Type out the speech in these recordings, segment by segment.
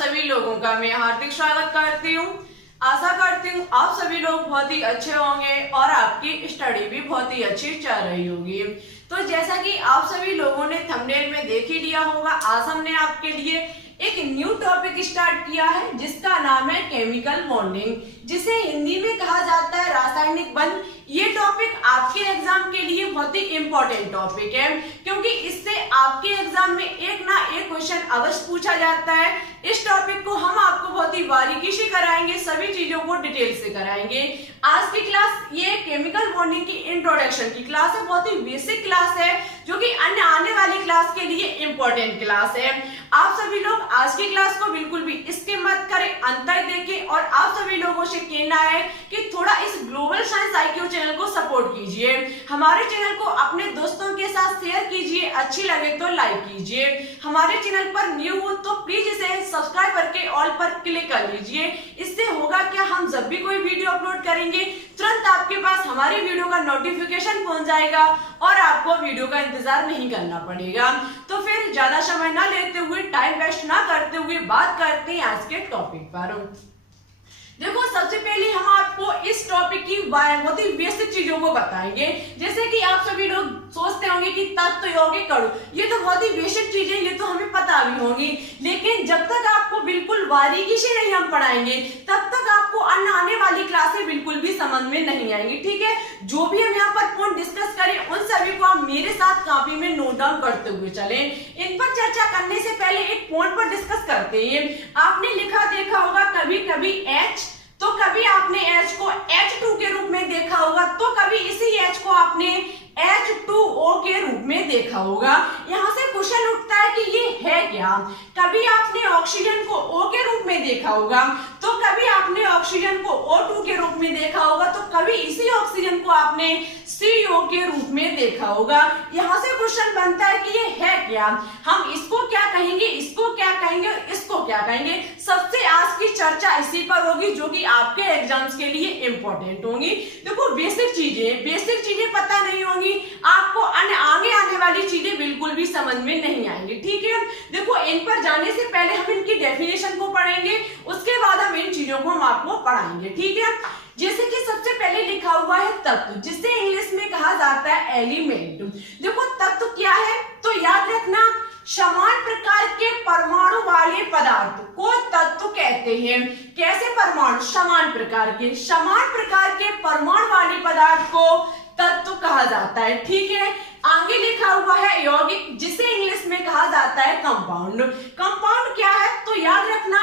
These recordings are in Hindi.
सभी लोगों का मैं हार्दिक स्वागत करती हूँ। आशा करती हूँ आप सभी लोग बहुत ही अच्छे होंगे और आपकी स्टडी भी बहुत ही अच्छी चल रही होगी। तो जैसा कि आप सभी लोगों ने थंबनेल में देख ही लिया होगा, आज हमने आपके लिए एक न्यू टॉपिक स्टार्ट किया है जिसका नाम है केमिकल बॉन्डिंग, जिसे हिंदी में कहा जाता है रासायनिक बंध। ये टॉपिक आपके एग्जाम के लिए बहुत ही इंपॉर्टेंट टॉपिक है, क्योंकि इससे आपके एग्जाम में एक ना एक क्वेश्चन अवश्य पूछा जाता है। इस टॉपिक को हम आपको बहुत ही बारीकी से कराएंगे, सभी चीजों को डिटेल से कराएंगे। आज की क्लास ये केमिकल बॉन्डिंग की इंट्रोडक्शन की क्लास है, बहुत ही बेसिक क्लास है जो कि अन्य आने वाली क्लास के लिए इंपॉर्टेंट क्लास है। आप सभी लोग आज की क्लास को बिल्कुल भी स्किप मत करें, अंत तक देखें और आप सभी लोगों से कहना है कि थोड़ा इस ग्लोबल साइंस आईक्यू चैनल को सपोर्ट कीजिए, हमारे चैनल को अपने दोस्तों के साथ शेयर कीजिए, अच्छी लगे तो लाइक कीजिए। हमारे चैनल पर न्यू हो तो प्लीज इसे सब्सक्राइब करके ऑल पर क्लिक कर लीजिए। इससे होगा क्या, हम जब भी कोई वीडियो अपलोड करेंगे तुरंत आपके पास हमारी वीडियो का नोटिफिकेशन पहुंच जाएगा और आपको वीडियो का इंतजार नहीं करना पड़ेगा। तो फिर ज्यादा समय ना लेते हुए, टाइम वेस्ट ना करते हुए बात करते हैं आज के टॉपिक पर। देखो, सबसे पहले हम आपको इस टॉपिक की बहुत ही बेसिक चीजों को बताएंगे। जैसे कि आप सभी लोग सोचते होंगे कि तत्व, यौगिक, अणु, ये तो बहुत ही बेसिक चीजें, ये तो हमें पता भी होंगी, लेकिन जब तक आपको बिल्कुल बारीकी से नहीं हम पढ़ाएंगे तब तक आपको आने वाली क्लासें बिल्कुल भी समझ में नहीं आएंगी। ठीक है, जो भी हम यहाँ पर पॉइंट डिस्कस करें उन सभी को आप मेरे साथ कॉपी में नोट डाउन करते हुए चलें। इन पर चर्चा करने से पहले एक पॉइंट पर डिस्कस करते हैं। आपने लिखा देखा होगा कभी कभी H, तो कभी आपने H को H2 के रूप में देखा होगा, तो कभी इसी H को आपने H2O के रूप में देखा होगा। यहाँ से क्वेश्चन उठता है कि ये है क्या। कभी आपने ऑक्सीजन को O के रूप में देखा होगा, तो कभी आपने ऑक्सीजन को O2 के रूप में देखा होगा, तो कभी इसी ऑक्सीजन को आपने CO के रूप में देखा होगा। यहाँ से क्वेश्चन बनता है कि ये है क्या, हम इसको क्या कहेंगे, इसको क्या कहेंगे, इसको क्या कहेंगे। सबसे आज की चर्चा इसी पर होगी जो कि आपके एग्जाम्स के लिए इंपॉर्टेंट होंगी। देखो, बेसिक चीजें पता नहीं होंगी, आपको आगे आने वाली चीजें बिल्कुल भी समझ में नहीं आएंगी। ठीक है, देखो, इन पर जाने से पहले हम इनकी डेफिनेशन को पढ़ेंगे, उसके बाद हम इन चीजों को हम आपको पढ़ाएंगे। ठीक है, जैसे कि सबसे पहले लिखा हुआ है तत्व, जिसे इंग्लिश में कहा जाता है एलिमेंट। देखो, तत्व क्या है, तो याद रखना, समान प्रकार के परमाणु वाले पदार्थ को तत्व कहते हैं। कैसे परमाणु? समान प्रकार के परमाणु वाले पदार्थ को तत्व कहा जाता है। ठीक है, आगे लिखा हुआ है यौगिक, जिसे इंग्लिश में कहा जाता है कंपाउंड। कंपाउंड क्या है, तो याद रखना,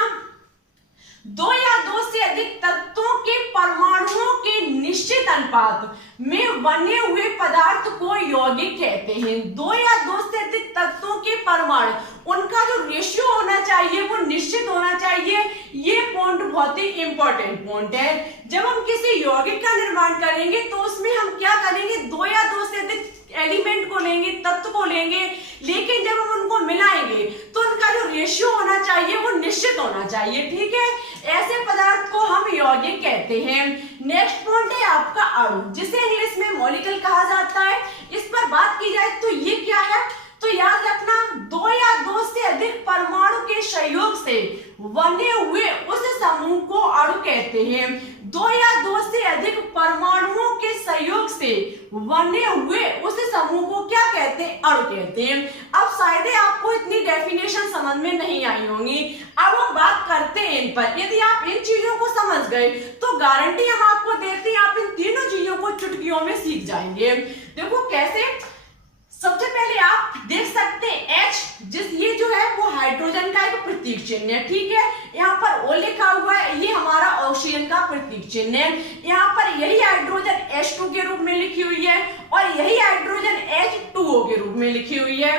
दो या दो से अधिक तत्वों के परमाणुओं के निश्चित अनुपात में बने हुए पदार्थ को यौगिक कहते हैं। दो या दो से अधिक तत्वों के परमाणु, उनका जो रेशियो होना चाहिए वो निश्चित होना चाहिए। ये पॉइंट बहुत ही इंपॉर्टेंट पॉइंट है। जब हम किसी यौगिक का निर्माण करेंगे तो उसमें हम क्या करेंगे, दो या दो से अधिक एलिमेंट को लेंगे, तत्व को लेंगे, लेकिन जब हम उनको मिलाएंगे तो उनका जो रेशियो होना चाहिए वो निश्चित होना चाहिए। ठीक है, ऐसे पदार्थ को हम यौगिक कहते हैं। नेक्स्ट पॉइंट है आपका अणु, जिसे इंग्लिश में मॉलिक्यूल कहा जाता है। इस पर बात की जाए तो ये क्या है, तो याद रखना, दो या दो से अधिक परमाणु के सहयोग से बने हुए उस समूह को अणु कहते हैं। दो या दो से अधिक परमाणुओं के सहयोग से बने हुए उस समूह को क्या कहते हैं, अणु कहते हैं। अब शायद आपको इतनी डेफिनेशन समझ में नहीं आई होंगी। अब हम बात करते हैं इन पर। यदि आप इन चीजों को समझ गए तो गारंटी हम आपको देते हैं आप इन तीनों चीजों को चुटकियों में सीख जाएंगे। देखो कैसे, सबसे पहले आप देख सकते हैं H, ये जो है वो हाइड्रोजन का एक प्रतीक चिन्ह है। ठीक है, यहाँ पर O लिखा हुआ है, ये हमारा ऑक्सीजन का प्रतीक चिन्ह है। यहाँ पर यही हाइड्रोजन H2 के रूप में लिखी हुई है और यही हाइड्रोजन H2O के रूप में लिखी हुई है।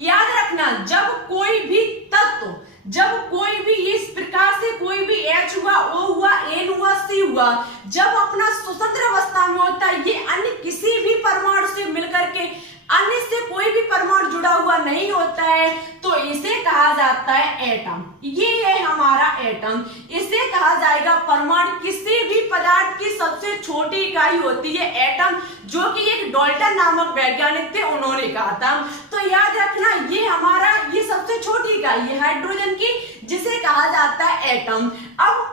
याद रखना, जब कोई भी तत्व, जब कोई भी इस प्रकार से कोई भी H हुआ, O हुआ, N हुआ, C हुआ, जब अपना स्वतंत्र अवस्था में होता है, ये अन्य किसी भी परमाणु से मिलकर के अन्य से कोई भी परमाणु जुड़ा हुआ नहीं होता है, तो इसे कहा जाता है एटम। ये है हमारा एटम। इसे कहा जाएगा परमाणु। किसी भी पदार्थ की सबसे छोटी इकाई होती है एटम, जो कि एक डाल्टन नामक वैज्ञानिक थे, उन्होंने कहा था। तो याद रखना, ये सबसे छोटी इकाई है हाइड्रोजन की, जिसे कहा जाता है एटम। अब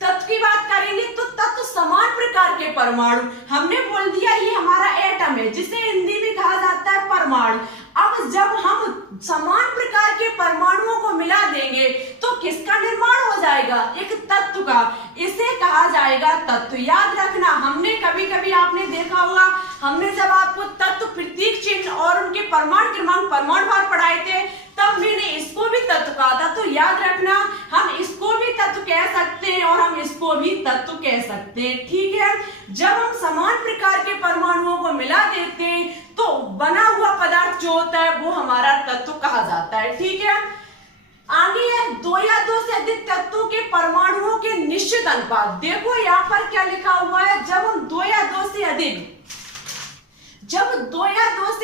तत्व की बात करेंगे तो तत्व समान प्रकार के परमाणु, हमने बोल दिया ये हमारा एटम है, जिसे हिंदी में कहा जाता है परमाणु। अब जब हम समान प्रकार के परमाणुओं को मिला देंगे तो किसका निर्माण हो जाएगा? एक तत्व का। इसे कहा जाएगा तत्व। याद रखना, हमने कभी कभी आपने देखा होगा, हमने जब आपको तत्व, प्रतीक चिन्ह और उनके परमाणु क्रमांक, परमाणु भार पढ़ाए थे, तब मैंने इसको भी तत्व कहा था। तो याद रखना, हम इसको भी तत्व कह सकते हैं और हम इसको भी तत्व कह सकते हैं। ठीक है, जब हम समान प्रकार के परमाणुओं को मिला देते हैं तो बना हुआ पदार्थ जो होता है वो हमारा तत्व कहा जाता है। ठीक है, आगे है दो या दो से अधिक तत्वों के परमाणुओं के निश्चित अनुपात। देखो यहाँ पर क्या लिखा हुआ है, जब हम दो या दो से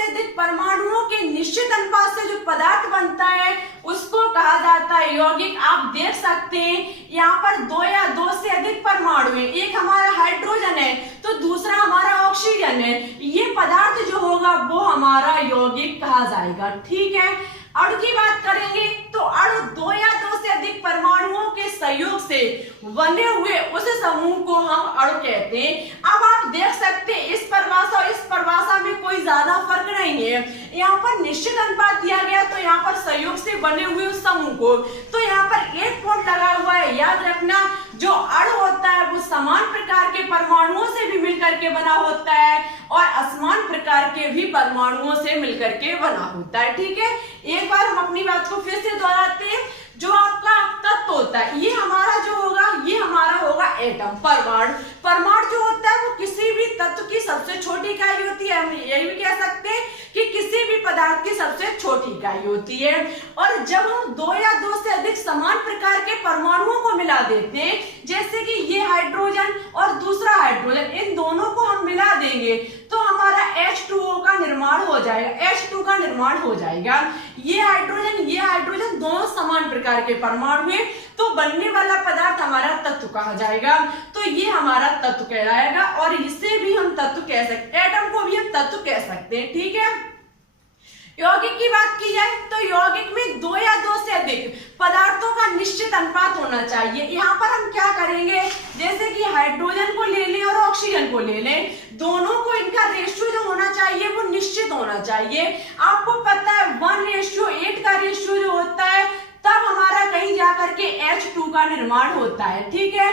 अधिक परमाणुओं के निश्चित अनुपात से जो पदार्थ बनता है उसको कहा जाता है यौगिक। आप देख सकते हैं यहाँ पर दो या दो से अधिक परमाणु है, एक हमारा हाइड्रोजन है तो दूसरा हमारा ऑक्सीजन है। ये पदार्थ जो होगा वो हमारा यौगिक कहा जाएगा। ठीक है, अणु की बात करेंगे तो अणु दो या दो से अधिक परमाणुओं के सहयोग से बने हुए उस समूह को हम अणु कहते हैं। अब आप देख सकते हैं इस परिभाषा और इस परिभाषा में कोई ज्यादा फर्क नहीं है। यहाँ पर निश्चित अनुपात दिया गया तो यहाँ पर सहयोग से बने हुए उस समूह को, तो यहाँ पर एक पॉइंट लगा हुआ है। याद रखना, जो अणु होता है वो समान प्रकार के परमाणुओं से भी मिलकर के बना होता है और असमान प्रकार के भी परमाणुओं से मिलकर के बना होता है। ठीक है, एक बार हम अपनी बात को फिर से दोहराते हैं। जो आपका तत्व होता है ये हमारा जो होगा, ये हमारा होगा एटम, परमाणु। परमाणु जो होता है वो किसी भी तत्व की सबसे छोटी इकाई होती है। हम यही भी कह सकते हैं कि किसी भी पदार्थ की सबसे छोटी इकाई होती है। और जब हम दो या दो से अधिक समान प्रकार के परमाणुओं को मिला देते हैं, जैसे कि ये हाइड्रोजन और दूसरा हाइड्रोजन, इन दोनों को हम मिला देंगे तो हमारा H2O का निर्माण हो जाएगा, H2 का निर्माण हो जाएगा। ये हाइड्रोजन दोनों समान प्रकार के परमाणु हैं, तो बनने वाला पदार्थ हमारा तत्व कहा जाएगा। तो ये हमारा तत्व कहलाएगा और इसे भी हम तत्व कह सकते हैं, एटम को भी हम तत्व कह सकते हैं। ठीक है, यौगिक की बात की जाए तो यौगिक में दो या दो से अधिक पदार्थों का निश्चित अनुपात होना चाहिए। यहाँ पर हम क्या करेंगे, जैसे कि हाइड्रोजन को ले लें और ऑक्सीजन को ले लें, दोनों को इनका रेशियो जो होना चाहिए वो निश्चित होना चाहिए। आपको पता है 1:8 का रेशियो जो होता है, तब हमारा कहीं जाकर के H2 का निर्माण होता है। ठीक है,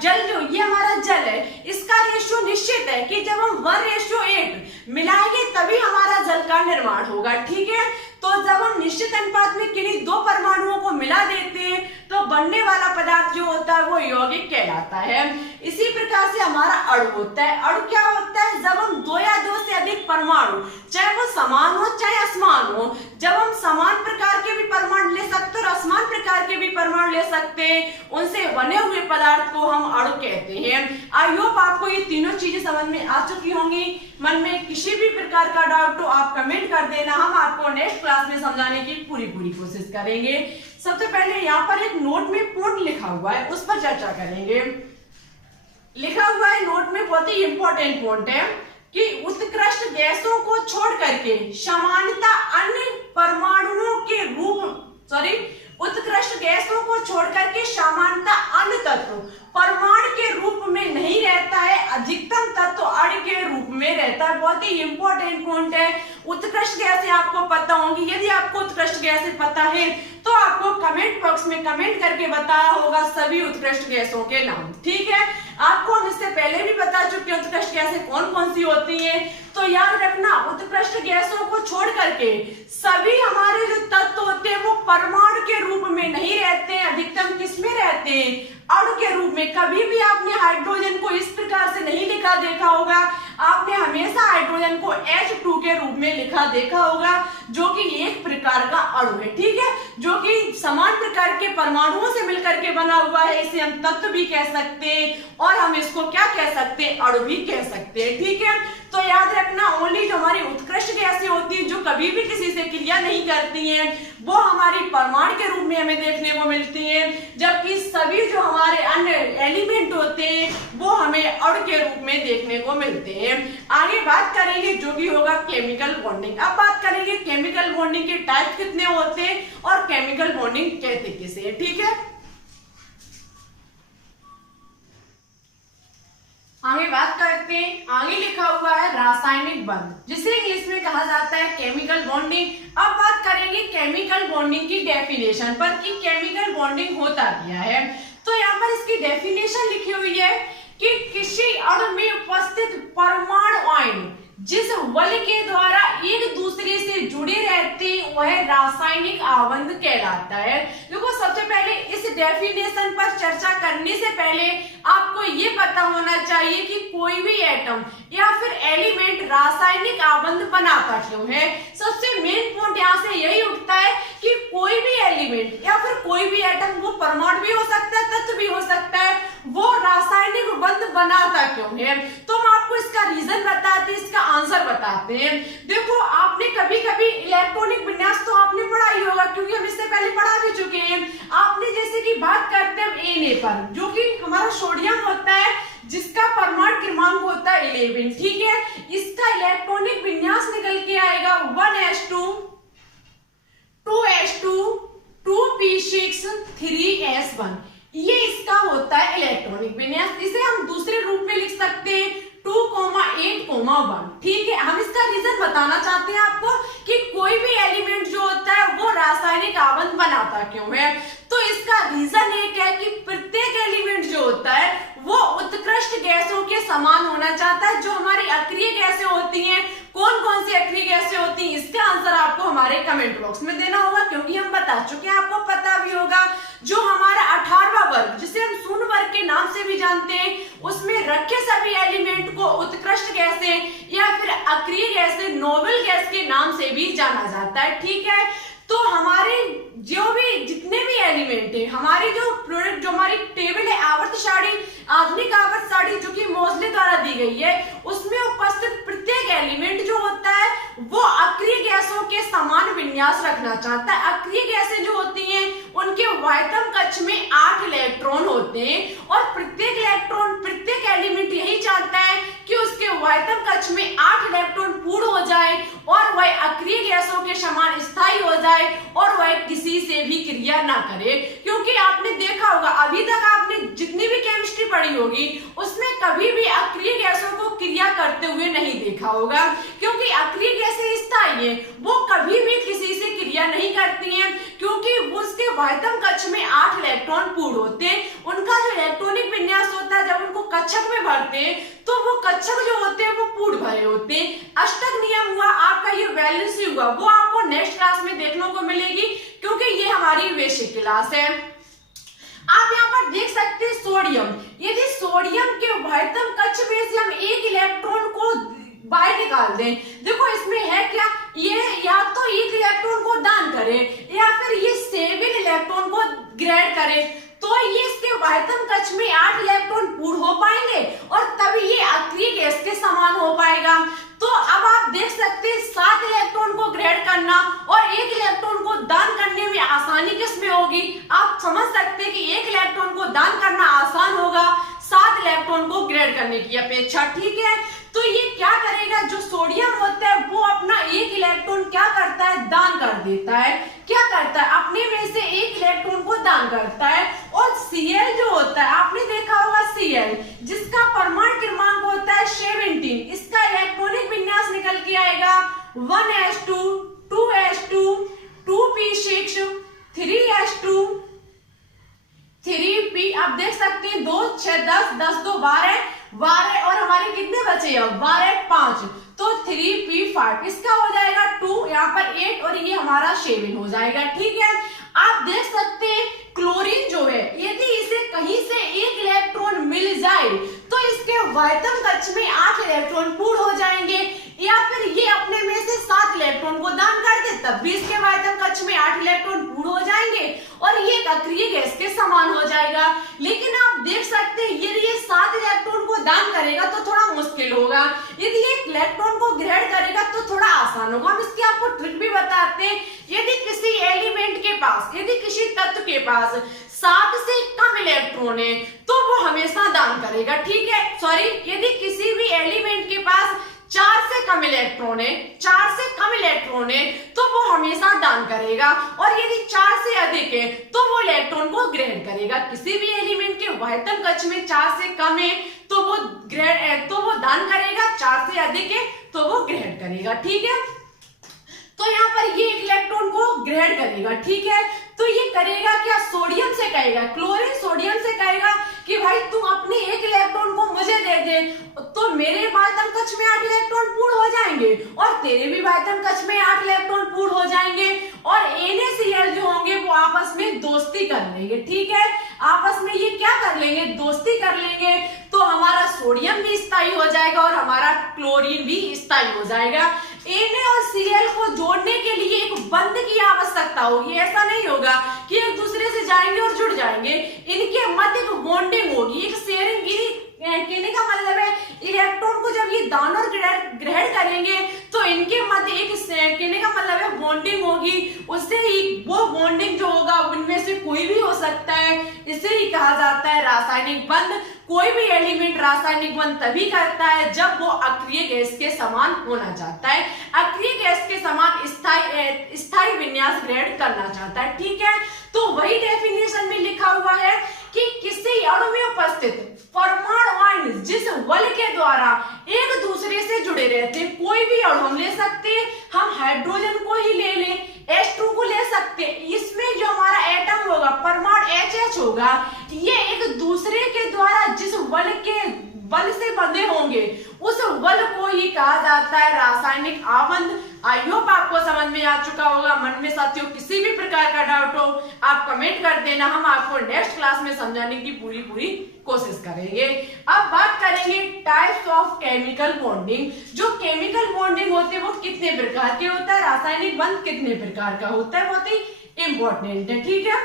जल जो ये हमारा जल है, इसका रेशियो निश्चित है कि जब हम 1:8 मिलाएंगे तभी हमारा जल का निर्माण होगा। ठीक है, तो जब हम निश्चित अनुपात में किन्हीं दो परमाणुओं को मिला देते हैं तो बनने वाला पदार्थ जो होता है वो यौगिक कहलाता है। इसी प्रकार से हमारा अणु होता है। अणु क्या होता है, जब हम दो या दो से अधिक परमाणु, चाहे वो समान हो चाहे असमान हो, जब हम समान प्रकार के भी परमाणु ले सकते हैं और असमान प्रकार के भी परमाणु ले सकते हैं, उनसे बने हुए पदार्थ को हम अणु कहते हैं। आई होप आपको ये तीनों चीजें समझ में आ चुकी होंगी। मन में किसी भी प्रकार का डाउट हो आप कमेंट कर देना, हम आपको नेक्स्ट क्लास में समझाने की पूरी कोशिश करेंगे। सबसे पहले यहाँ पर एक नोट में पॉइंट लिखा हुआ है, उस पर चर्चा करेंगे। लिखा हुआ है नोट में, बहुत ही इंपॉर्टेंट पॉइंट है कि उत्कृष्ट गैसों को छोड़ करके समानता अन्य परमाणुओं के उत्कृष्ट गैसों को छोड़ करके समानता अन्य तत्व परमाणु के रूप में नहीं रहता है, अधिकतम तत्व अणु के रूप में रहता है। बहुत ही इंपॉर्टेंट पॉइंट है। उत्कृष्ट गैसें आपको पता होंगी। यदि आपको उत्कृष्ट गैसें पता है तो आपको कमेंट बॉक्स में कमेंट करके बताया होगा सभी उत्कृष्ट गैसों के नाम। ठीक है, आपको हम इससे पहले भी बता चुके हैं उत्कृष्ट गैसें कौन कौन सी होती हैं। तो याद रखना, उत्कृष्ट गैसों को छोड़ करके सभी हमारे जो तत्व होते हैं वो परमाणु के रूप में नहीं रहते हैं, अधिकतम किस में रहते हैं, अणु के रूप में। कभी भी आपने हाइड्रोजन को इस प्रकार से नहीं लिखा देखा होगा। आपने हमेशा हाइड्रोजन को H2 के रूप में लिखा देखा होगा, जो कि एक प्रकार का अणु है, ठीक है, जो कि समान प्रकार के परमाणुओं से मिलकर के बना हुआ है। इसे हम तत्व भी कह सकते हैं और हम इसको क्या कह सकते हैं, अणु भी कह सकते हैं, ठीक है। तो याद रखना, ओनली जो हमारी उत्कृष्ट गैसें होती हैं जो कभी भी किसी से क्रिया नहीं करती हैं, वो हमारी परमाणु के रूप में हमें देखने को मिलती हैं, जबकि सभी जो हमारे अन्य एलिमेंट होते हैं वो हमें अणु के रूप में देखने को मिलते हैं। आगे बात करेंगे जो भी होगा केमिकल बॉन्डिंग। अब बात करेंगे केमिकल बॉन्डिंग के टाइप कितने होते हैं और केमिकल बॉन्डिंग कहते किसे, ठीक है। आगे बात करते हैं, आगे लिखा हुआ है रासायनिक बंध, जिसे इंग्लिश में कहा जाता है केमिकल बॉन्डिंग। अब बात करेंगे केमिकल बॉन्डिंग की डेफिनेशन पर कि केमिकल बॉन्डिंग होता क्या है। तो यहाँ पर इसकी डेफिनेशन लिखी हुई है कि किसी अणु में उपस्थित परमाणु आयन जिस बल के द्वारा एक दूसरे से जुड़े रहते वह रासायनिक आबंध कहलाता है। देखो, सबसे पहले इस डेफिनेशन पर चर्चा करने से पहले आपको ये पता होना चाहिए कि कोई भी एटम या फिर एलिमेंट रासायनिक आबंध बनाता क्यों है। सबसे मेन पॉइंट यहाँ से यही उठता है कि कोई भी एलिमेंट या फिर कोई भी एटम, वो परमाणु भी हो सकता है, तत्व भी हो सकता है, वो रासायनिक बंध बनाता क्यों है। तो हम आपको इसका रीजन बताते हैं, इसका आंसर बताते हैं। देखो, आपने कभी कभी इलेक्ट्रॉनिक विन्यास तो आपने पढ़ा ही होगा, क्योंकि हम इससे पहले पढ़ा भी चुके हैं। आपने जैसे कि बात करते हैं Na पर, जो कि हमारा सोडियम होता है, जिसका परमाणु क्रमांक होता है 11, ठीक है। इसका इलेक्ट्रॉनिक विन्यास निकल के आएगा 1s2 2s2 2p6 3s1। ये इसका होता है इलेक्ट्रॉनिक विन्यास। इसे हम दूसरे रूप में लिख सकते हैं 2,8,1, ठीक है। हम इसका रीजन बताना चाहते हैं आपको कि कोई भी एलिमेंट जो होता है वो रासायनिक आबंध बनाता क्यों है। तो इसका रीजन एक है कि प्रत्येक एलिमेंट जो होता है वो उत्कृष्ट गैसों के समान होना चाहता है। जो हमारी अक्रिय गैसें होती हैं, कौन कौन सी अक्रिय गैसें होती हैं, इसका आंसर आपको हमारे कमेंट बॉक्स में देना होगा, क्योंकि हम बता चुके हैं, आपको पता भी होगा। जो हमारा 18वां वर्ग, जिसे हम शून्य वर्ग के नाम से भी जानते हैं, उसमें रखे सभी एलिमेंट को उत्कृष्ट गैसें या फिर अक्रिय गैसें, नोबेल गैस के नाम से भी जाना जाता है, ठीक है। तो हमारे जो भी जितने भी एलिमेंट है, हमारी जो प्रोडक्ट, जो हमारी टेबल है आवर्त सारणी, आधुनिक आवर्त सारणी जो कि मोजले द्वारा दी गई है, उसमें उपस्थित प्रत्येक एलिमेंट जो होता है वो अक्रिय गैसों के समान विन्यास रखना चाहता है। अक्रिय गैसें जो होती हैं उनके वायतम कक्ष में 8 इलेक्ट्रॉन होते हैं और प्रत्येक इलेक्ट्रॉन, प्रत्येक एलिमेंट यही चाहता है कि उसके वायतम कक्ष में 8 इलेक्ट्रॉन पूर्ण हो जाए और वह अक्रिय गैसों के समान स्थायी हो जाए और वह किसी से भी क्रिया ना करे। क्योंकि आपने देखा होगा, अभी तक आपने जितनी भी केमिस्ट्री पढ़ी होगी उसमें कभी भी अक्रिय गैसों को क्रिया करते हुए नहीं देखा होगा, क्योंकि अक्रिय गैसें स्थायी हैं, वो कभी भी किसी से क्रिया नहीं करती हैं, क्योंकि उसके वायतम कक्ष में 8 इलेक्ट्रॉन पूर्ण होते हैं। उनका जो इलेक्ट्रॉनिक विन्यास होता है, जब उनको कक्षक में भरते हैं तो वो कक्षक जो होते हैं वो पूर्ण भरे होते हैं। अष्टक नियम हुआ, आपका ये वैलेंसी हुआ, वो आपको नेक्स्ट क्लास में देखने को मिलेगी, क्योंकि ये हमारी बेसिक क्लास है। आप यहाँ पर देख सकते हैं सोडियम, यदि सोडियम के वायतम कक्ष में से हम एक इलेक्ट्रॉन को बाहर निकाल दें, देखो इसमें है क्या, ये या तो एक इलेक्ट्रॉन को दान करे या फिर ये 7 इलेक्ट्रॉन को ग्रेड करे, तो ये इसके वायतम कक्ष में 8 इलेक्ट्रॉन पूर्ण हो पाएंगे और तभी ये अक्रिय गैस के समान हो पाएगा। तो अब आप देख सकते हैं 7 इलेक्ट्रॉन को ग्रेड करना और एक इलेक्ट्रॉन को दान करने में आसानी किसमें होगी। आप समझ सकते हैं कि एक इलेक्ट्रॉन को दान करना आसान होगा 7 इलेक्ट्रॉन को ग्रेड करने की अपेक्षा, ठीक है। तो ये क्या करेगा, जो सोडियम होता है वो अपना एक इलेक्ट्रॉन क्या करता है, दान कर देता है। क्या करता है, अपने में से एक इलेक्ट्रॉन को दान करता है। और Cl जो होता है, आपने देखा होगा Cl, जिसका परमाणु क्रमांक होता है 17, इसका इलेक्ट्रॉनिक विन्यास निकल के आएगा 1s2 2s2 2p6 3s2 3p। आप देख सकते हैं 2 6 10 10 2 12 और हमारे कितने बचे अब 12 5, तो 3p5, इसका हो जाएगा 2, यहाँ पर 8 और ये हमारा 7 हो जाएगा, ठीक है। आप देख सकते हैं क्लोरीन जो है, यदि इसे कहीं से एक इलेक्ट्रॉन मिल जाए तो इसके वायतम कक्ष में 8 इलेक्ट्रॉन पूर्ण हो जाएंगे, या फिर ये अपने में से 7 इलेक्ट्रॉन को दान कर दे, तब भी इसके वायतन कक्ष में 8 इलेक्ट्रॉन पूर्ण हो जाएंगे और ये एक अक्रिय गैस के समान हो जाएगा। लेकिन आप देख सकते हैं यदि ये 7 इलेक्ट्रॉन को दान करेगा तो थोड़ा मुश्किल होगा, यदि एक इलेक्ट्रॉन को ग्रहण करेगा तो थोड़ा आसान होगा। हम इसकी आपको ट्रिक भी बताते हैं। यदि किसी एलिमेंट के पास, यदि किसी तत्व के पास 7 से कम इलेक्ट्रॉन है तो वो हमेशा दान करेगा, ठीक है। सॉरी, यदि किसी भी एलिमेंट के पास 4 से कम इलेक्ट्रॉन है, 4 से कम इलेक्ट्रॉन है तो वो हमेशा दान करेगा, और यदि 4 से अधिक है तो वो इलेक्ट्रॉन को ग्रहण करेगा। किसी भी एलिमेंट के वायतन कक्ष में 4 से कम है तो वो दान करेगा, 4 से अधिक है तो वो ग्रहण करेगा, ठीक है। तो यहाँ पर ये एक इलेक्ट्रॉन को ग्रहण करेगा, ठीक है। तो ये करेगा क्या, सोडियम से कहेगा, क्लोरीन सोडियम से कहेगा कि भाई तुम अपने एक इलेक्ट्रॉन को मुझे दे दे, तो मेरे वायतन कक्ष में 8 इलेक्ट्रॉन पूर्ण हो जाएंगे और तेरे भी वायतन कक्ष में 8 इलेक्ट्रॉन पूर्ण हो जाएंगे, और NaCl जो होंगे वो आपस में दोस्ती कर लेंगे, ठीक है। आपस में ये क्या कर लेंगे, दोस्ती कर लेंगे, तो हमारा सोडियम भी स्थायी हो जाएगा और हमारा क्लोरीन भी स्थायी हो जाएगा। Na और Cl को जोड़ने के लिए एक बंध की आवश्यकता होगी। ऐसा नहीं होगा कि एक दूसरे से जाएंगे और जुड़ जाएंगे, इनके मध्य एक बॉन्डिंग होगी, एक शेयरिंग की। कहने का मतलब है इलेक्ट्रॉन को जब ये दान और ग्रहण करेंगे तो इनके मध्य एक, कहने का मतलब है बॉन्डिंग होगी। उससे ही वो बॉन्डिंग जो होगा उनमें से कोई भी हो सकता है, इसे ही कहा जाता है रासायनिक बंध। कोई भी एलिमेंट रासायनिक बंध तभी करता है जब वो अक्रिय गैस के समान होना चाहता है, अक्रिय गैस के समान स्थायी विन्यास ग्रहण करना चाहता है, ठीक है। तो वही डेफिनेशन में लिखा हुआ है कि किसी अणु में उपस्थित परमाणु आयन जिस बल के द्वारा एक दूसरे से जुड़े रहते हैं, कोई भी अणु हम ले सकते हैं, हम हाइड्रोजन को ही ले लें, H2 को ले सकते हैं, इसमें जो हमारा एटम होगा परमाणु HH होगा, ये एक दूसरे के द्वारा जिस बल से बंधे होंगे उस बल को ही कहा जाता है रासायनिक आबंध। आई होप आपको समझ में आ चुका होगा। मन में साथियों किसी भी प्रकार का डाउट हो आप कमेंट कर देना, हम आपको नेक्स्ट क्लास में समझाने की पूरी कोशिश करेंगे। अब बात करेंगे टाइप्स ऑफ केमिकल बॉन्डिंग। जो केमिकल बॉन्डिंग होते हैं वो कितने प्रकार के होता है, रासायनिक बंध कितने प्रकार का होता है, बहुत ही इंपॉर्टेंट है, ठीक है।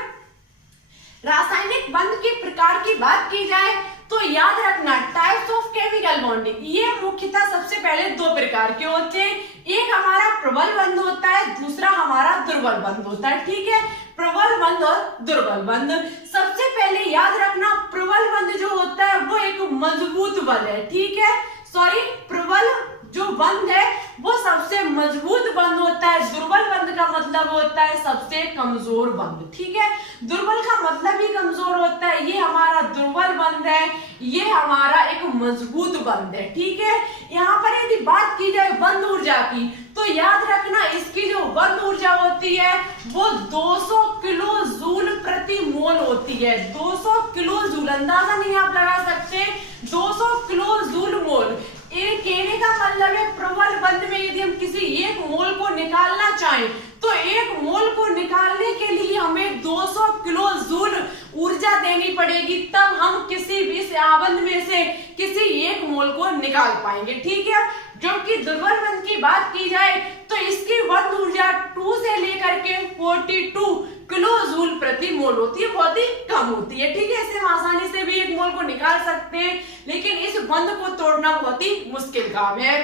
रासायनिक बंध के प्रकार की बात की जाए तो याद रखना टाइप्स ऑफ केमिकल बॉन्डिंग, ये मुख्यतः सबसे पहले 2 प्रकार के होते हैं। एक हमारा प्रबल बंध होता है, दूसरा हमारा दुर्बल बंध होता है, ठीक है। प्रबल बंध और दुर्बल बंध, सबसे पहले याद रखना प्रबल बंध जो होता है वो एक मजबूत बल है, ठीक है। सॉरी, प्रबल जो बंध है वो सबसे मजबूत बंध होता है, दुर्बल बंध का मतलब होता है सबसे कमजोर बंध, ठीक है। दुर्बल का मतलब ही कमजोर होता है, ये हमारा दुर्बल बंध है, ये हमारा एक मजबूत बंध है, ठीक है। यहाँ पर यदि बात की जाए बंध ऊर्जा की तो याद रखना इसकी जो बंध ऊर्जा होती है वो 200 किलो जूल प्रति मोल होती है। 200 किलो जूल, अंदाजा नहीं आप लगा सकते, 200 किलो जूल मोल। कहने का मतलब है प्रबल बंध में यदि हम किसी एक मोल को निकालना चाहें तो एक मोल को निकालने के लिए हमें 200 किलो जूल ऊर्जा देनी पड़ेगी, तब हम किसी भी आबंध में से किसी एक मोल को निकाल पाएंगे, ठीक है। जबकि दुर्बल बंध की बात की जाए तो इसकी बंध ऊर्जा 2 से लेकर के 42 किलो जूल प्रति मोल होती है, बहुत ही कम होती है, ठीक है। इसे हम आसानी से भी एक मोल को निकाल सकते हैं, लेकिन इस बंध को तोड़ना बहुत ही मुश्किल काम है।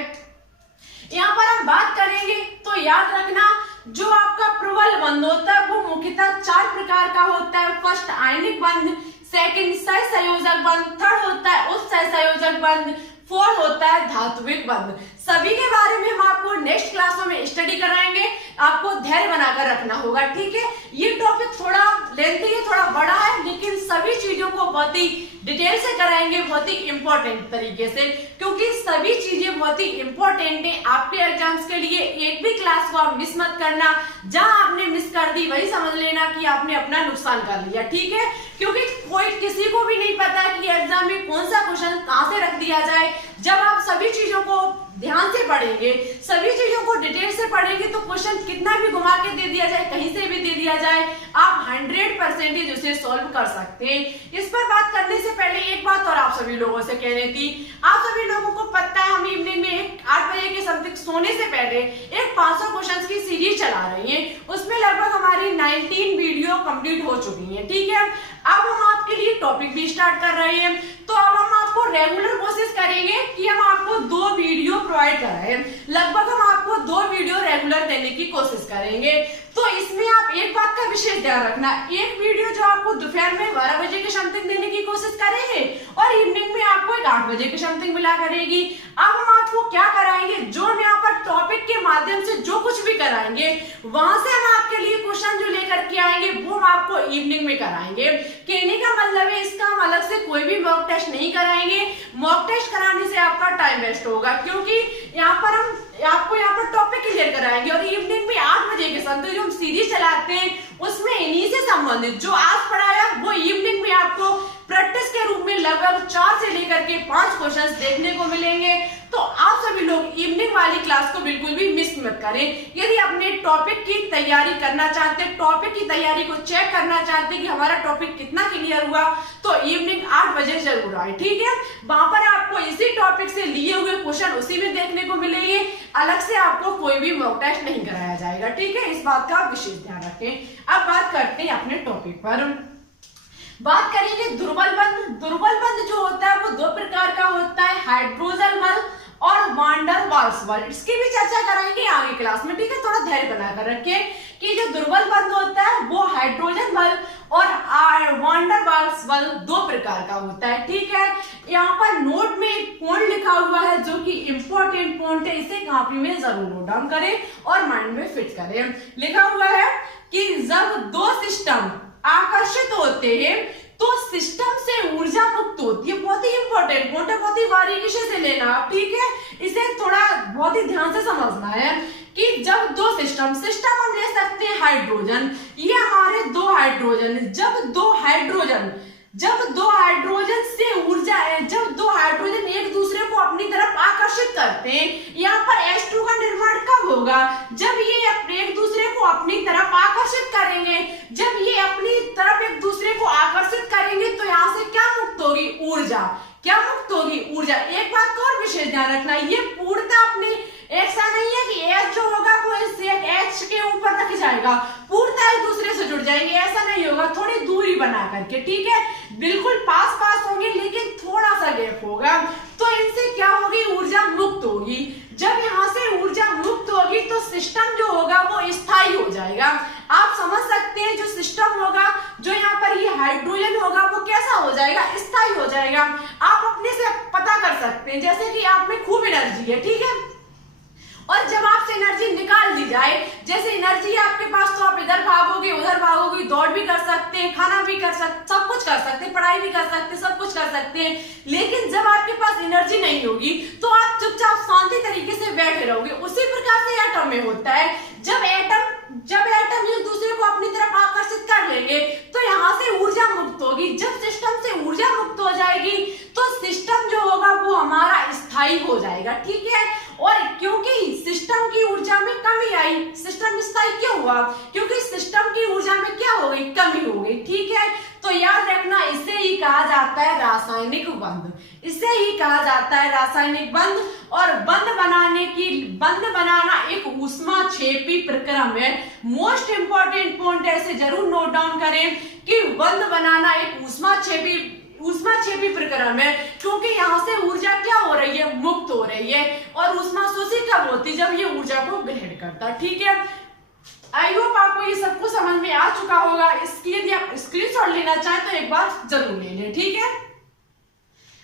यहाँ पर हम बात करेंगे तो याद रखना जो आपका प्रबल बंध होता है वो मुख्यतः 4 प्रकार का होता है। फर्स्ट आयनिक बंध, सेकंड सहसंयोजक बंध, थर्ड होता है उत्सहसंयोजक बंध, फोर्थ होता है धात्विक बंध। सभी के बारे में हम आपको नेक्स्ट क्लासों में स्टडी कराएंगे, आपको धैर्य बनाकर रखना होगा, ठीक है। ये टॉपिक थोड़ा लेंथी है, थोड़ा बड़ा है, लेकिन सभी चीजों को बहुत ही डिटेल से कराएंगे, बहुत ही इंपॉर्टेंट तरीके से, क्योंकि सभी चीजें बहुत ही इंपॉर्टेंट है आपके एग्जाम्स के लिए। एक भी क्लास को आप मिस मत करना, जहां आपने मिस कर दी वही समझ लेना कि आपने अपना नुकसान कर लिया, ठीक है। क्योंकि कोई किसी को भी नहीं पता कि एग्जाम में कौन सा क्वेश्चन कहां से रख दिया जाए। जब आप सभी चीजों को ध्यान से पढ़ेंगे, सभी चीजों को डिटेल से पढ़ेंगे तो क्वेश्चन कितना भी घुमा के दे दिया जाए, कहीं से भी दे दिया जाए, आप 100% उसे सॉल्व कर सकते हैं। इस पर बात करने से पहले एक बात और आप सभी लोगों से कहनी थी। आप सभी लोगों को पता है हम इवनिंग में 8 बजे के समथिंग सोने से पहले एक 500 क्वेश्चन की सीरीज चला रही है। उसमें लगभग हमारी 19 वीडियो कंप्लीट हो चुकी है। ठीक है, अब हम आपके लिए टॉपिक भी स्टार्ट कर रहे हैं। तो अब हम आपको रेगुलर कोशिश करेंगे कि हम आपको 2 वीडियो प्रोवाइड कराएं। लगभग हम आपको 2 वीडियो रेगुलर देने की कोशिश करेंगे। तो इसमें आप एक बात का विशेष ध्यान रखना, एक वीडियो जो आपको दोपहर में 12 बजे के समथिंग देने की कोशिश करेंगे और इवनिंग में आपको 8 बजे के समथिंग मिला करेगी। अब हम आपको क्या कराएंगे, जो हम यहाँ पर टॉपिक के माध्यम से जो कुछ भी कराएंगे वहां से हम आपके लिए क्वेश्चन जो लेकर के आएंगे वो हम आपको इवनिंग में कराएंगे। कहने का मतलब है इसका हम अलग से कोई भी मॉक टेस्ट नहीं कराएंगे। मॉक टेस्ट कराने से आपका टाइम वेस्ट होगा, क्योंकि यहाँ पर हम आपको यहाँ पर टॉपिक क्लियर कराएंगे और इवनिंग में 8 बजे के समय जो हम सीरीज चलाते हैं उसमें इन्हीं से संबंधित जो आज पढ़ाया वो इवनिंग में आपको प्रैक्टिस के रूप में लगभग 4 से लेकर के 5 क्वेश्चंस देखने को मिलेंगे। तो आप सभी लोग इवनिंग वाली क्लास को बिल्कुल भी मिस मत करें। यदि अपने टॉपिक की तैयारी करना चाहते हैं, टॉपिक की तैयारी को चेक करना चाहते हैं कि हमारा टॉपिक कितना क्लियर हुआ, तो इवनिंग 8 बजे जरूर आए। ठीक है, वहां पर आपको इसी टॉपिक से लिए हुए क्वेश्चन उसी में देखने को मिलेंगे, अलग से आपको कोई भी मॉक टेस्ट नहीं कराया जाएगा। ठीक है, इस बात का विशेष ध्यान रखें। अब बात करते हैं अपने टॉपिक पर। बात करेंगे दुर्बल बंध। दुर्बल बंध जो होता है वो 2 प्रकार का होता है, हाइड्रोजन बल और वान डर वाल्स बल। इसकी भी चर्चा कराएंगे आगे क्लास में। ठीक है, थोड़ा धैर्य बनाकर रखें कि जो दुर्बल बंध होता है वो हाइड्रोजन बल और वान डर वाल्स बल 2 प्रकार का होता है। ठीक है, यहाँ पर नोट में एक पॉइंट लिखा हुआ है जो कि इंपॉर्टेंट पॉइंट है, इसे कॉपी में जरूर नोट डाउन करें और माइंड में फिट करें। लिखा हुआ है कि जब 2 सिस्टम आकर्षित होते हैं तो सिस्टम से ऊर्जा मुक्त होती है। बहुत ही इंपॉर्टेंट पॉइंट है, बहुत ही बारीकी से लेना आप। ठीक है, इसे थोड़ा बहुत ही ध्यान से समझना है कि जब 2 सिस्टम हम ले सकते हैं हाइड्रोजन, ये हमारे 2 हाइड्रोजन, जब दो हाइड्रोजन से ऊर्जा, जब 2 हाइड्रोजन एक दूसरे को अपनी तरफ आकर्षित करते हैं, यहाँ पर H2 का निर्माण कब होगा, जब ये एक दूसरे को अपनी तरफ आकर्षित करेंगे। जब ये अपनी तरफ एक दूसरे को आकर्षित करेंगे तो यहाँ से क्या मुक्त होगी, ऊर्जा। क्या मुक्त होगी, ऊर्जा। एक बात को और विशेष ध्यान रखना, ये पूर्णतः अपनी, ऐसा नहीं है कि H जो होगा वो इससे H के ऊपर रख जाएगा, पूर्णतः एक दूसरे से जुड़ जाएंगे, ऐसा नहीं होगा, थोड़ी दूरी बना करके। ठीक है, बिल्कुल पास होंगे लेकिन थोड़ा सा गैप होगा, तो इनसे क्या होगी, ऊर्जा मुक्त होगी। जब यहाँ से ऊर्जा मुक्त होगी तो सिस्टम जो होगा वो स्थायी हो जाएगा। आप समझ सकते हैं जो सिस्टम होगा, जो यहाँ पर ये हाइड्रोजन होगा वो कैसा हो जाएगा, स्थायी हो जाएगा। आप अपने से पता कर सकते हैं, जैसे कि आप में खूब एनर्जी है। ठीक है, और जब आपसे एनर्जी निकाल दी जाए, जैसे एनर्जी है आपके पास तो आप इधर भागोगे उधर भागोगे, दौड़ भी कर सकते हैं, खाना भी कर सकते, सब कुछ कर सकते हैं, पढ़ाई भी कर सकते हैं, सब कुछ कर सकते हैं। लेकिन जब आपके पास एनर्जी नहीं होगी तो आप चुपचाप शांति तरीके से बैठे रहोगे। उसी प्रकार से एटम में होता है, जब एटम एक दूसरे को अपनी तरफ आकर्षित कर लेंगे तो यहाँ से ऊर्जा मुक्त होगी। जब सिस्टम से ऊर्जा मुक्त हो जाएगी तो सिस्टम जो होगा वो हमारा स्थायी हो जाएगा। ठीक है, और क्योंकि सिस्टम की ऊर्जा में कमी आई, सिस्टम स्थायी क्यों हुआ, क्योंकि सिस्टम की ऊर्जा में क्या हो गई, कमी हो गई। ठीक है, तो याद रखना, इसे ही कहा जाता है रासायनिक बंध, इसे ही कहा जाता है रासायनिक बंध। और बंध बनाना एक ऊष्माक्षेपी प्रक्रिया है। मोस्ट इंपॉर्टेंट पॉइंट ऐसे जरूर नोट डाउन करें कि बंध बनाना एक ऊष्माक्षेपी प्रक्रिया में, क्योंकि यहाँ से ऊर्जा क्या हो रही है, मुक्त हो रही है। और ऊष्मा शोषी कब होती है, जब ये ऊर्जा को ग्रहण करता। ठीक है, आई होप आपको ये सब कुछ समझ में आ चुका होगा। इसकी यदि आप स्क्रीनशॉट लेना चाहें तो एक बार जरूर ले लें। ठीक है,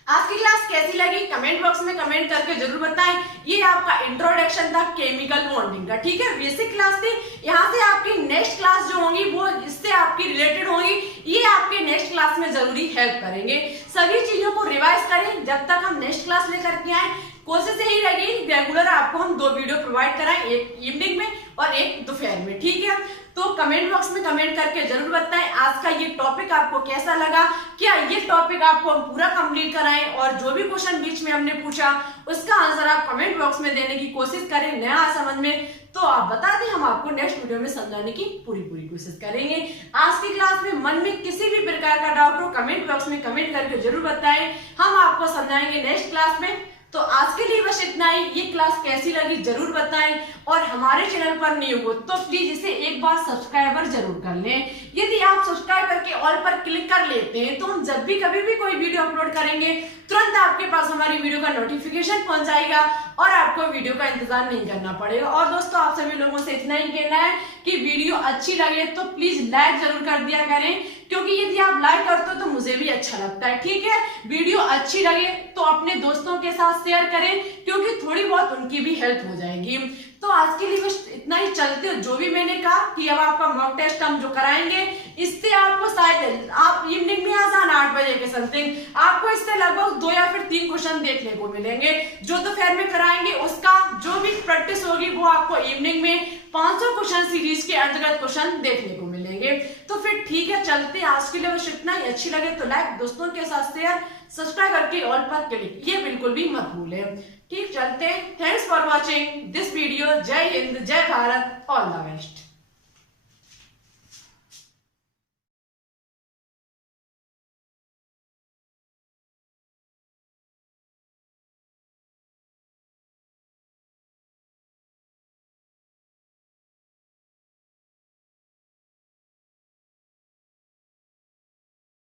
आज की क्लास कैसी लगी कमेंट बॉक्स में कमेंट करके जरूर बताएं। ये आपका इंट्रोडक्शन था केमिकल बॉन्डिंग का। ठीक है, बेसिक क्लास थी। यहाँ से आपकी नेक्स्ट क्लास जो होंगी वो इससे आपकी रिलेटेड होंगी, ये आपके नेक्स्ट क्लास में जरूरी हेल्प करेंगे। सभी चीजों को रिवाइज करें जब तक हम नेक्स्ट क्लास लेकर के आए। कोशिश यही रहेगी रेगुलर आपको हम 2 वीडियो प्रोवाइड कराएं, एक इवनिंग में और एक दोपहर में। ठीक है, तो कमेंट बॉक्स में कमेंट करके जरूर बताएं आज का ये टॉपिक आपको कैसा लगा, क्या ये टॉपिक आपको हम पूरा कंप्लीट कराएं और जो भी क्वेश्चन बीच में हमने पूछा उसका आंसर आप कमेंट बॉक्स में देने की कोशिश करें नया समझ में, तो आप बता दें, हम आपको नेक्स्ट वीडियो में समझाने की पूरी कोशिश करेंगे। आज की क्लास में मन में किसी भी प्रकार का डाउट हो कमेंट बॉक्स में कमेंट करके जरूर बताएं, हम आपको समझाएंगे नेक्स्ट क्लास में। तो आज के लिए बस इतना ही। ये क्लास कैसी लगी जरूर बताएं और हमारे चैनल पर न्यू हो तो प्लीज इसे एक बार सब्सक्राइबर जरूर कर लें। यदि आप सब्सक्राइब करके ऑल पर क्लिक कर लेते हैं तो हम जब भी कभी भी कोई वीडियो अपलोड करेंगे तुरंत आपके पास हमारी वीडियो का नोटिफिकेशन पहुंच जाएगा और आपको वीडियो का इंतजार नहीं करना पड़ेगा। और दोस्तों आप सभी लोगों से इतना ही कहना है कि वीडियो अच्छी लगे तो प्लीज लाइक जरूर कर दिया करें, क्योंकि यदि आप लाइक करते हो तो मुझे भी अच्छा लगता है। ठीक है, वीडियो अच्छी लगे तो अपने दोस्तों के साथ शेयर करें, क्योंकि थोड़ी बहुत उनकी भी हेल्प हो जाएगी। तो आज के लिए बस इतना ही। चलते हो जो भी मैंने कहा कि अब आपका मॉक टेस्ट हम जो कराएंगे इससे आपको शायद आप इवनिंग में आ जाना 8 बजे के समथिंग, आपको इससे लगभग 2 या फिर 3 क्वेश्चन देखने को मिलेंगे। जो दोपहर में कराएंगे उसका जो भी प्रैक्टिस होगी वो आपको इवनिंग में 500 क्वेश्चन सीरीज के अंतर्गत क्वेश्चन देखने को मिलेंगे। तो फिर ठीक है, चलते आज के लिए बस इतना ही। अच्छी लगे तो लाइक, दोस्तों के साथ शेयर, सब्सक्राइब करके ऑल पर क्लिक ये बिल्कुल भी मत भूलें। ठीक, चलते। Thanks for watching this video. जय हिंद, जय भारत, ऑल द बेस्ट।